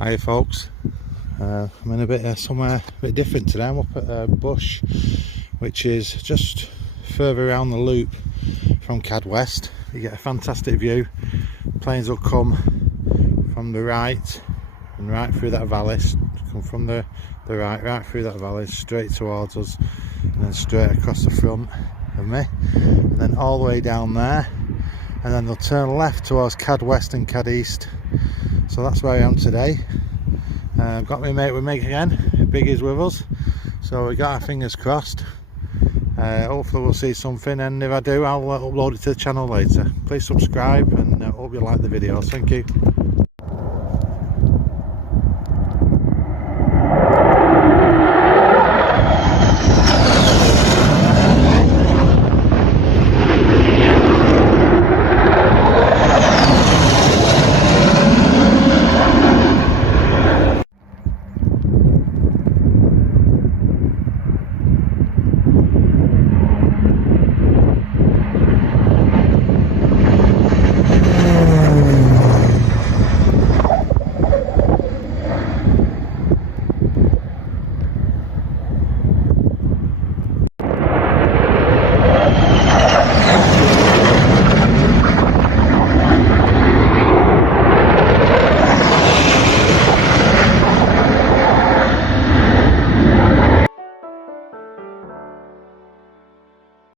Hiya folks, I'm in a bit somewhere a bit different today. I'm up at Bwlch, which is just further around the loop from Cad West. You get a fantastic view. Planes will come from the right and right through that valley, come from the right through that valley straight towards us, and then straight across the front of me, and then all the way down there, and then they'll turn left towards Cad West and Cad East. So that's where I am today. I've got my mate with me again, Biggy's with us, so we got our fingers crossed. Hopefully we'll see something, and if I do, I'll upload it to the channel later. Please subscribe, and hope you like the videos. Thank you.